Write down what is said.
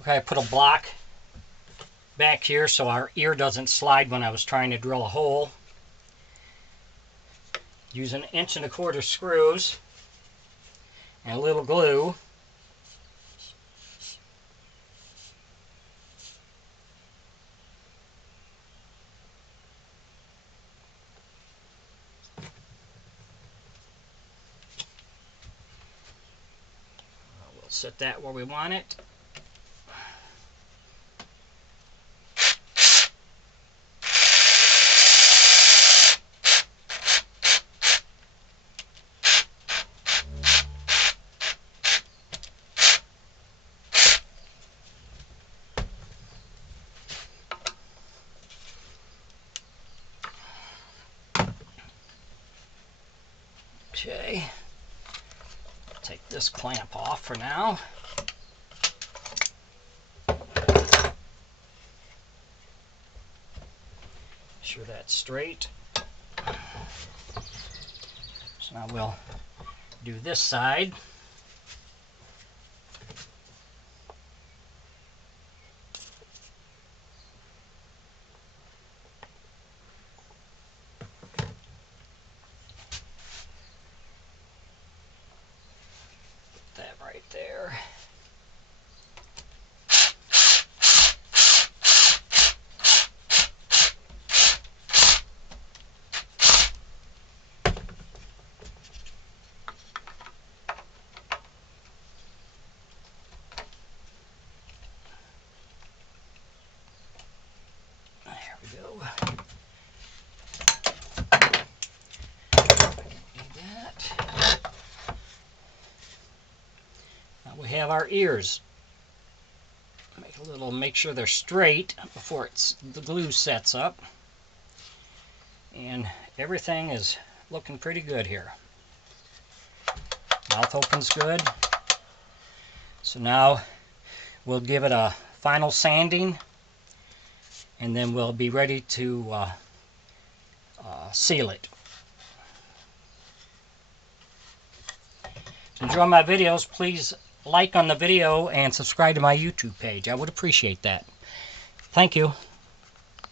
Okay, I put a block back here so our ear doesn't slide when I was trying to drill a hole. Use 1 1/4" screws and a little glue. We'll set that where we want it. Okay, take this clamp off for now. Make sure that's straight. So now we'll do this side. That right there. There we go. Now we have our ears. Make sure they're straight before the glue sets up. And everything is looking pretty good here. Mouth opens good. So now we'll give it a final sanding, and then we'll be ready to seal it. If you enjoy my videos, please like on the video and subscribe to my YouTube page. I would appreciate that. Thank you.